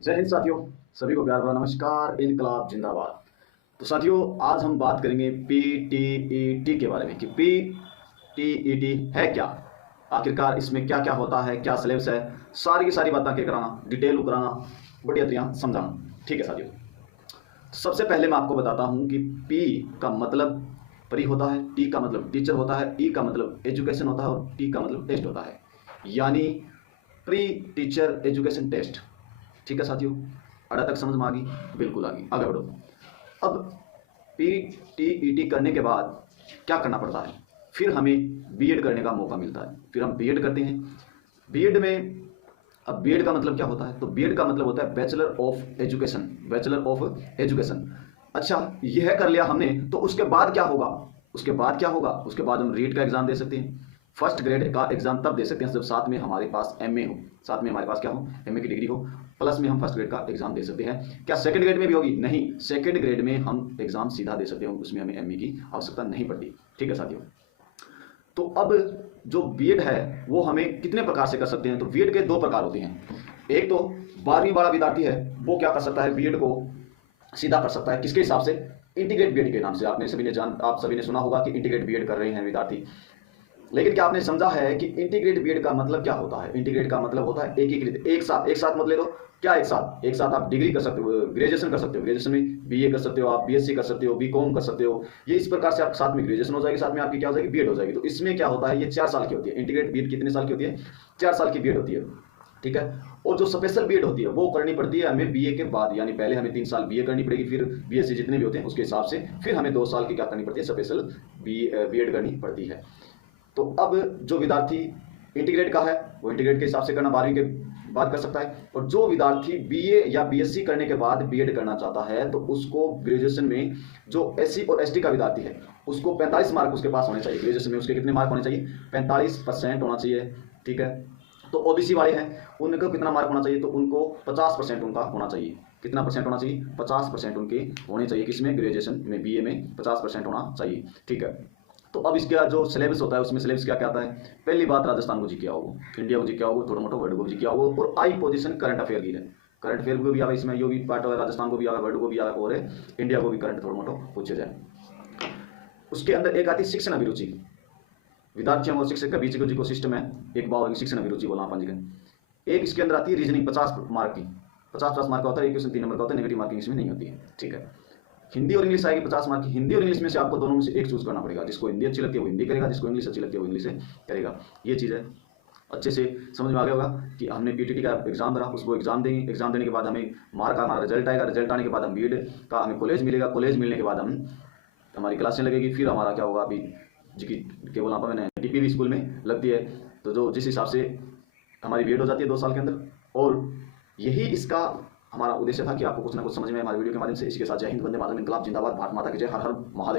जय हिंद साथियों। सभी को प्यार भरा नमस्कार। इनकलाब जिंदाबाद। तो साथियों, आज हम बात करेंगे पीटीईटी के बारे में कि पीटीईटी है क्या, आखिरकार इसमें क्या क्या होता है, क्या सिलेबस है, सारी की सारी बातें के कराना, डिटेल कराना, बढ़िया तरीका समझाना। ठीक है साथियों, सबसे पहले मैं आपको बताता हूँ कि पी का मतलब प्री होता है, टी का मतलब टीचर होता है, ई का मतलब एजुकेशन होता है और टी का मतलब टेस्ट होता है, यानी प्री टीचर एजुकेशन टेस्ट। ठीक है साथियों, अड़ा तक समझ में आ गई? बिल्कुल आ गई। आगे बढ़ो। अब पीटीईटी करने के बाद क्या करना पड़ता है, फिर हमें बीएड करने का मौका मिलता है, फिर हम बीएड करते हैं। बीएड में अब बीएड का मतलब क्या होता है, तो बीएड का मतलब होता है bachelor of education, bachelor of education. अच्छा, यह कर लिया हमने, तो उसके बाद क्या होगा, उसके बाद क्या होगा, उसके बाद हम रीट का एग्जाम दे सकते हैं। फर्स्ट ग्रेड का एग्जाम तब दे सकते हैं जब साथ में हमारे पास एमए हो, साथ में हमारे पास क्या हो, एमए की डिग्री हो, प्लस में हम फर्स्ट ग्रेड का एग्जाम दे सकते हैं। क्या सेकंड ग्रेड में भी होगी? नहीं, सेकंड ग्रेड में हम एग्जाम सीधा दे सकते हैं, उसमें हमें एमए की आवश्यकता नहीं पड़ती। ठीक है साथियों, तो अब जो बीएड है वो हमें कितने प्रकार से कर सकते हैं, तो बीएड के दो प्रकार होते हैं। एक तो 12वीं वाला विद्यार्थी है, वो क्या कर सकता है, बीएड को सीधा कर सकता है, किसके हिसाब से, इंटीग्रेट बीएड के नाम से। आप सभी ने सुना होगा कि इंटीग्रेट बीएड कर रहे हैं विद्यार्थी। लेकिन क्या आपने समझा है कि इंटीग्रेट बीएड का मतलब क्या होता है? इंटीग्रेट का मतलब होता है एकीकृत, एक साथ मत ले लो। क्या एक साथ आप डिग्री कर सकते हो, ग्रेजुएशन कर सकते हो, ग्रेजुएशन में बीए कर सकते हो, आप बीएससी कर सकते हो, बीकॉम कर सकते हो। ये इस प्रकार से आप साथ में ग्रेजुएशन हो जाएगी, साथ में आपकी क्या हो जाएगी, बीएड हो जाएगी। तो इसमें क्या होता है, ये 4 साल की होती है। इंटीग्रेट बीएड कितने साल की होती है? 4 साल की बीएड होती है। ठीक है, और जो स्पेशल बीएड होती है वो करनी पड़ती है हमें बीए के बाद, यानी पहले हमें 3 साल बीए करनी पड़ेगी, फिर बीएससी जितने भी होते हैं उसके हिसाब से, फिर हमें 2 साल की क्या करनी पड़ती है, स्पेशल बीएड करनी पड़ती है। तो अब जो विद्यार्थी इंटीग्रेट का है वो इंटीग्रेट के हिसाब से करना 12वीं के बाद कर सकता है, और जो विद्यार्थी बीए या बीएससी करने के बाद बीएड करना चाहता है तो उसको ग्रेजुएशन में, जो एससी और एसटी का विद्यार्थी है उसको 45 मार्क उसके पास होने चाहिए। ग्रेजुएशन में उसके कितने मार्क होने चाहिए? 45% होना चाहिए। ठीक है, तो ओबीसी वाले हैं उनको कितना मार्क होना चाहिए, तो उनको 50% उनका होना चाहिए। कितना परसेंट होना चाहिए? 50% उनके होने चाहिए, किसमें, ग्रेजुएशन में, बीए में 50% होना चाहिए। ठीक है, तो अब इसका जो सिलेबस होता है उसमें सिलेबस क्या क्या आता है? पहली बात, राजस्थान को जी क्या होगा, इंडिया को जी क्या होगा, थोड़ा मोटा वर्ल्ड को जी क्या होगा, और आई पोजीशन करंट अफेयर की है। करंट अफेयर को भी आवे इसमें, यो भी पार्ट है, राजस्थान को भी आवे, वर्ल्ड को भी आवे, और इंडिया को भी करंट थोड़ा मोटा पूछे जाए। उसके अंदर एक आती है शिक्षण अभिरुचि, विद्यार्थियों और शिक्षक के बीच का जो सिस्टम है, एक बार शिक्षण अभिरुचि बोला पंजीकरण। एक इसके अंदर आती है रीजनिंग, 50 मार्क की, 50 मार्क का होता है, एक क्वेश्चन 3 नंबर का होता है, नेगेटिव मार्किंग इसमें नहीं होती है। ठीक है, हिंदी और इंग्लिश आएगी 50 मार्क की। हिंदी और इंग्लिश में से आपको दोनों में से एक चूज करना पड़ेगा, जिसको हिंदी अच्छी लगती है वो हिंदी करेगा, जिसको इंग्लिश अच्छी लगती है वो इंग्लिश से करेगा। ये चीज़ है, अच्छे से समझ में आ गया होगा कि हमने पीटीटी का एग्जाम भरा, उसको एग्जाम देंगे, एग्जाम देने के बाद हमें मार्क का हमारा रिजल्ट आएगा, रिजल्ट आने के बाद हम बीएड का हमें कॉलेज मिलेगा, कॉलेज मिलने के बाद हम हमारी क्लासें लगेगी, फिर हमारा क्या होगा, अभी जी के बोला मैंने डीपीवी स्कूल में लगती है, तो जो जिस हिसाब से हमारी बीएड हो जाती है 2 साल के अंदर। और यही इसका हमारा उद्देश्य था कि आपको कुछ ना कुछ समझ में हमारे वीडियो के माध्यम से। इसके साथ जय हिंद, वंदे मातरम, इनकलाब जिंदाबाद, भारत माता की जय, हर हर महादेव।